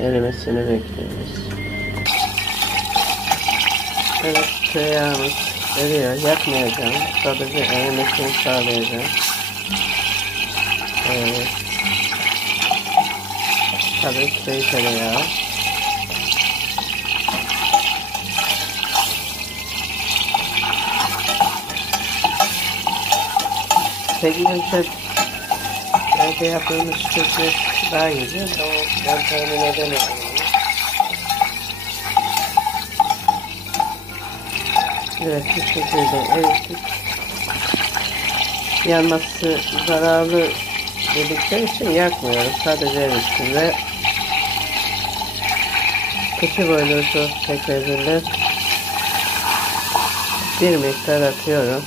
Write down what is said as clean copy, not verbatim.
erimesini bekliyoruz. Evet, tereyağımız eriyor. Yakmayacağım. Sadece erimesini sağlayacağım. Evet. Tabii köy tereyağı. Pekmezde belki yapılmış pekmez daha güzel. Ama ben tahmin edemedim. Evet, bu şekilde erittik. Yanması zararlı dedikleri için yakmıyorum. Sadece erittim ve keçi boynuzu pekmezinden bir miktar atıyorum.